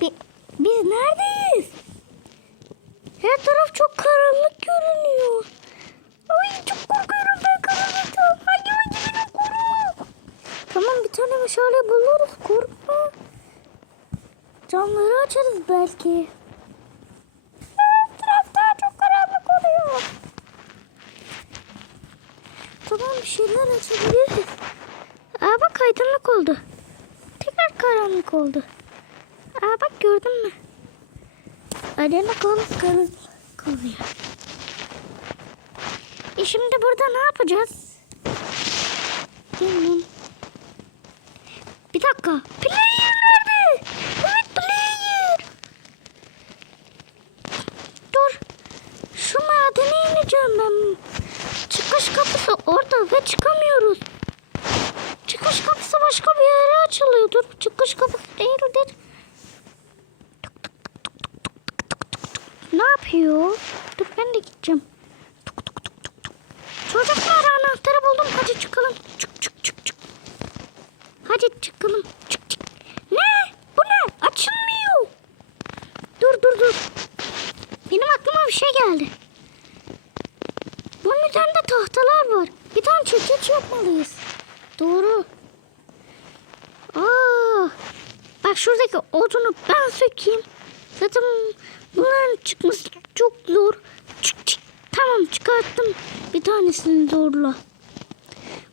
Bi- biz neredeyiz? Her taraf çok karanlık görünüyor. Ay çok korkuyorum ben karanlıktan. Hangi hangi beni koru. Tamam bir tane meşale buluruz korkma. Camları açarız belki. Etrafta çok karanlık oluyor. Tamam bir şeyler açabiliriz. Aa bak aydınlık oldu. Tekrar karanlık oldu. Gördün mü? Aydınlık olup karanlık oluyor. E şimdi burada ne yapacağız? Bilmiyorum. Bir dakika. Player nerede? Evet player. Dur. Şu madene ineceğim ben. Çıkış kapısı orada ve çıkamıyoruz. Çıkış kapısı başka bir yere açılıyor. Dur çıkış kapısı değildir. Yapıyor? Dur ben de gideceğim. Tık tık tık tık tık. Çocuklar anahtarı buldum. Hadi çıkalım. Çık çık çık çık. Hadi çıkalım. Çık çık. Ne? Bu ne? Açılmıyor. Dur dur dur. Benim aklıma bir şey geldi. Bunun üzerinde tahtalar var. Bir tane çekiç yapmalıyız. Doğru. Aa, bak şuradaki odunu ben sökeyim. Zaten bunların çıkması çok zor. Çık çık. Tamam çıkarttım. Bir tanesini zorla.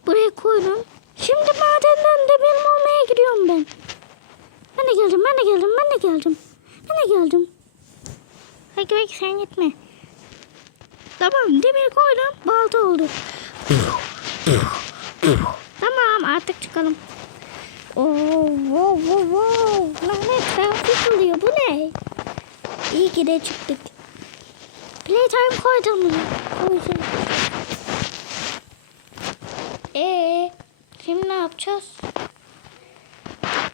Buraya koydum. Şimdi madenden de benim olmaya gidiyorum ben. Ben de geldim, ben de geldim, ben de geldim. Ben de geldim. Hayır belki sen gitme. Tamam demir koydum. Balta oldu. tamam artık çıkalım. Oo, wow, wow, wow. Lanet trafik oluyor. Ne? İyi ki de çıktık. Playtime koydum? Koydum. Ee, şimdi ne yapacağız?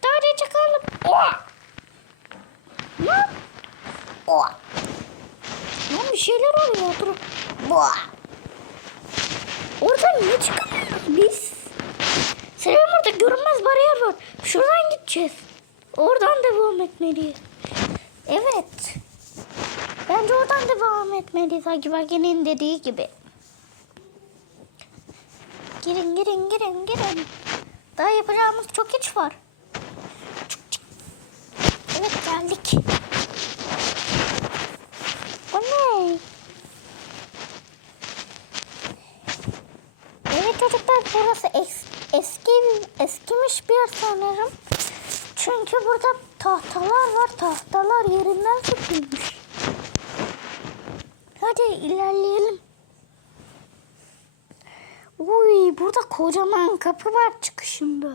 Hadi çıkalım. Oha! Ne? Oha! Lan bir şeyler oluyor. Dur. Boğa. Oradan niye çıkamıyoruz biz? Senin orada görünmez bariyer var. Şuradan gideceğiz. Oradan devam etmeliyiz. Evet. Bence oradan devam etmeliyiz. Hagi Bagi'nin dediği gibi. Girin girin girin girin. Daha yapacağımız çok iş var. Evet geldik. O ne? Evet çocuklar burası es, eski eskimiş bir yer sanırım. Çünkü burada tahtalar var. Tahtalar yerinden sökülmüş. Hadi ilerleyelim. Uy burada kocaman kapı var çıkışında.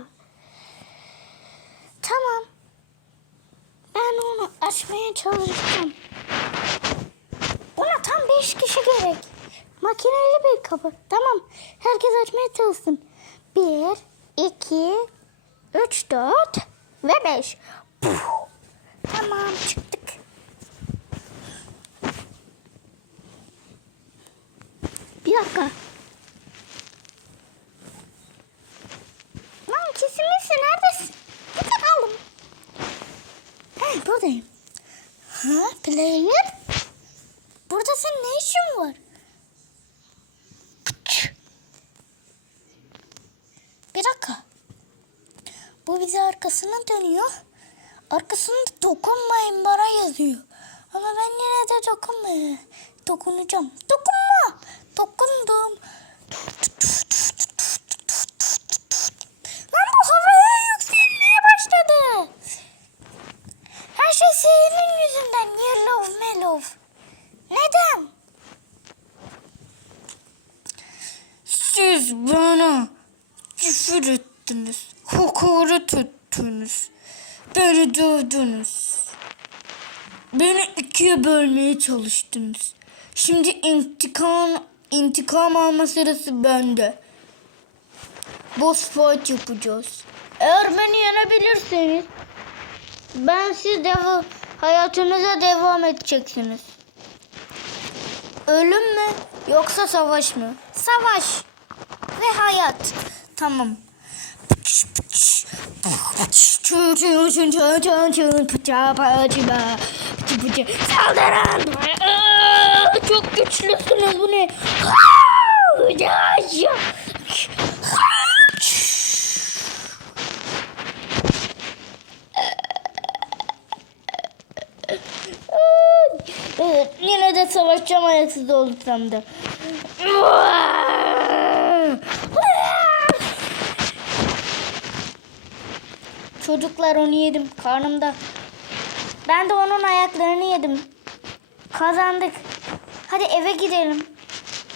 Tamam. Ben onu açmaya çalışacağım. Buna tam 5 kişi gerek. Makineli bir kapı. Tamam. Herkes açmaya çalışsın. 1, 2, 3, 4 ve 5. Tamam çıktık. Bir dakika. Lan kesinlikle neredesin? Burada kaldım. He buradayım. Ha player? Burada senin ne işin var? Bir dakika. Bu bize arkasına dönüyor. Arkasında dokunmayın bana yazıyor. Ama ben yine de dokunmayayım. Dokunacağım. Dokunma. Dokundum. Lan bu havaya yükselmeye başladı. Her şey senin yüzünden. Yellow mellow. Neden? Siz bana küfür ettiniz. Hakaret ettiniz. Beni dövdünüz. Beni ikiye bölmeye çalıştınız. Şimdi intikam intikam alma sırası bende. Boss fight yapacağız. Eğer beni yenebilirseniz ben siz devam hayatınıza devam edeceksiniz. Ölüm mü yoksa savaş mı? Savaş ve hayat. Tamam. Pıça pıça Saldıran. Aa, Çok güçlüsünüz bu ne? Yine de savaşacağım ayaksız olursam da. Çocuklar onu yedim karnımda. Ben de onun ayaklarını yedim. Kazandık. Hadi eve gidelim.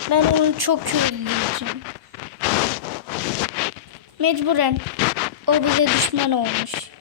Ben onu çok özleyeceğim. Mecburen. O bize düşman olmuş.